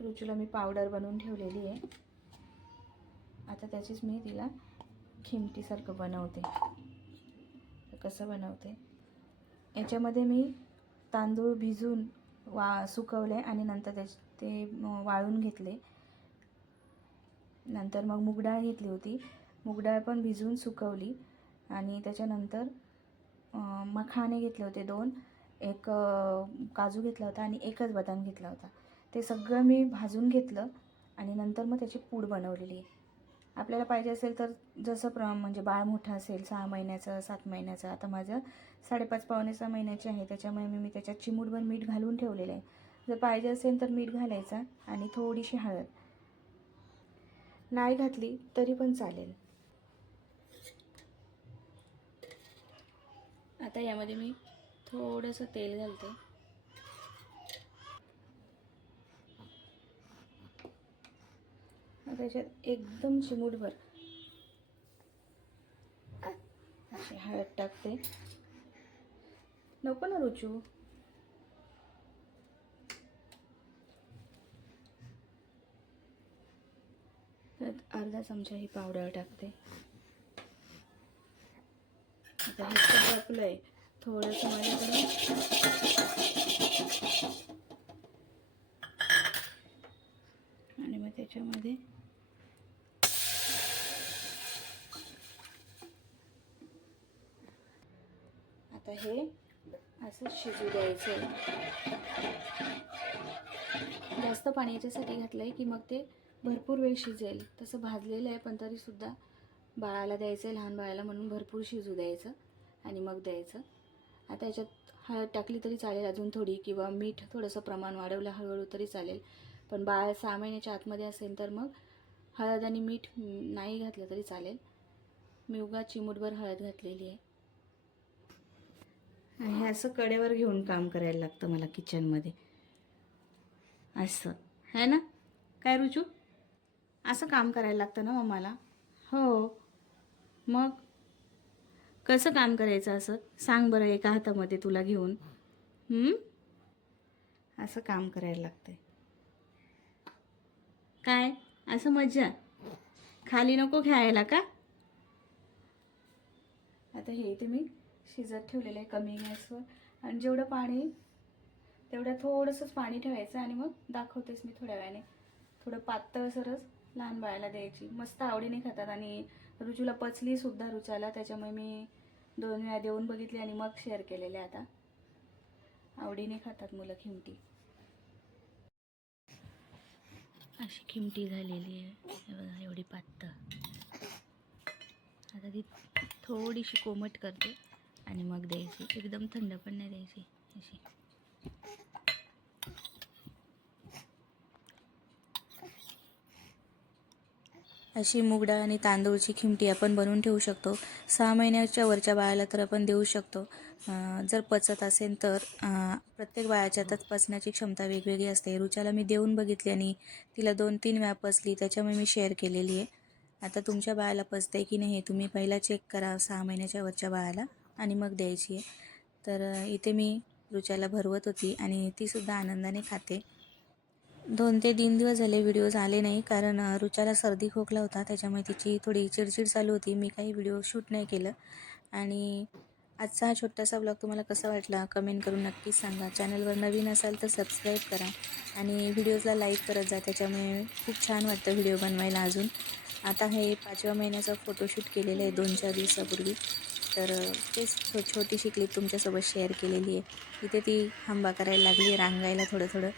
रुचूला मी powder बनवून ठेवलेली आहे. आता त्याचीच मी तिला खिमटीसारखं बनवते. कसं बनवते? याच्यामध्ये मी तांदूळ भिजून वा सुकवले आणि नंतर त्याचे ते वाळून घेतले. नंतर मग मुगडाळ घेतली होती. मुगडाळ पण भिजवून सुकवली आणि त्याच्यानंतर अं, मखाणे घेतले होते दोन. एक काजू घेतला होता आणि एकच बदाम घेतला होता. ते सगळं मी भाजून घेतलं आणि नंतर मग त्याची पूड बनवलेली. आहे आपल्याला पाहिजे असेल तर जसं प्र म्हणजे बाळ मोठं असेल सहा महिन्याचं सात महिन्याचं आता माझं साडेपाच पावणे सहा महिन्याची आहे त्याच्यामुळे मी मी त्याच्यात चिमूटभर मीठ घालून ठेवलेलं आहे. जर पाहिजे असेल तर मीठ घालायचं आणि थोडीशी हळद. नाही घातली तरी पण चालेल. आता यामध्ये मी थोडंसं तेल घालते. त्याच्यात एकदम चिमूटभर. अशी हळद टाकते. नको ना रुचू. त्यात अर्धा चमचा ही पावडर टाकते. आता हे सगळं आपलं आहे थोडंसं माझ्याकडे आणि मग त्याच्यामध्ये आता हे असं शिजू द्यायचं जास्त पाणी याच्यासाठी घातलं आहे की मग ते भरपूर वेळ शिजेल. तसं भाजलेलं आहे पण तरीसुद्धा बाळाला द्यायचं आहे लहान बाळाला म्हणून भरपूर शिजू द्यायचं आणि मग द्यायचं. आता याच्यात हळद टाकली तरी चालेल अजून थोडी किंवा मीठ थोडंसं प्रमाण वाढवलं हळूहळू तरी चालेल. पण बाळ सहा महिन्याच्या आतमध्ये असेल तर मग हळद आणि मीठ नाही घातलं तरी चालेल. मी उगा चिमूटभर हळद घातलेली आहे. हे असं कड्यावर घेऊन काम करायला लागतं मला किचनमध्ये असं. है ना? काय रुचू असं काम करायला लागतं ना मग मला हो. मग? कसं काम करायचं असं? सांग बरं एका हातामध्ये तुला घेऊन. असं काम करायला लागतंय. काय? असं मज्जा? खाली नको खेळायला का? आता हे इथे मी शिजत ठेवलेलं आहे कमी गॅसवर. आणि जेवढं पाणी तेवढं थोडंसंच पाणी ठेवायचं आणि मग दाखवतेच मी थोड्या वेळाने. थोडं पातळसरच लहान बाळाला द्यायची. मस्त आवडीने खातात आणि रुचूला पचली सुद्धा रुचाला त्याच्यामुळे मी दोन वेळा देऊन बघितली आणि मग शेअर केलेले आता. आवडीने खातात मुलं खिमटी. अशी खिमटी झालेली आहे. बघा एवढी पातळ. आता ती थोडीशी कोमट करते. आणि मग द्यायची. एकदम थंड पण नाही द्यायची अशी. अशी मुगडा आणि तांदूळची खिमटी आपण बनवून ठेवू शकतो. सहा महिन्याच्या वरच्या बाळाला तर आपण देऊ शकतो. जर पचत असेल तर प्रत्येक बाळाच्या त्यात पचण्याची क्षमता वेगवेगळी असते. रुचाला मी देऊन बघितली आणि तिला दोन तीन वेळा पचली त्याच्यामुळे मी शेअर केलेली आहे. आता तुमच्या बाळाला पचते की नाही हे तुम्ही पहिला चेक करा सहा महिन्याच्या वरच्या बाळाला. आणि मग द्यायची आहे. तर इथे मी रुचाला भरवत होती आणि तीसुद्धा आनंदाने खाते. दोन ते तीन दिवस झाले व्हिडिओज आले नाही कारण रुचाला सर्दी खोकला होता. त्याच्यामुळे तिची थोडी चिडचिड चालू होती. मी काही व्हिडिओ शूट नाही केलं. आणि आजचा हा छोटासा ब्लॉग तुम्हाला कसा वाटला कमेंट करून नक्कीच सांगा. चॅनलवर नवीन असाल तर सबस्क्राईब करा आणि व्हिडिओजला लाईक करत जा. त्याच्यामुळे खूप छान वाटतं व्हिडिओ बनवायला अजून. आता हे पाचव्या महिन्याचा फोटोशूट केलेलं आहे दोन चार दिवसापूर्वी. तर तेच छो छोटीशी क्लिप तुमच्यासोबत शेअर केलेली आहे. इथे ती हंबा करायला लागली रांगायला थोडं थोडं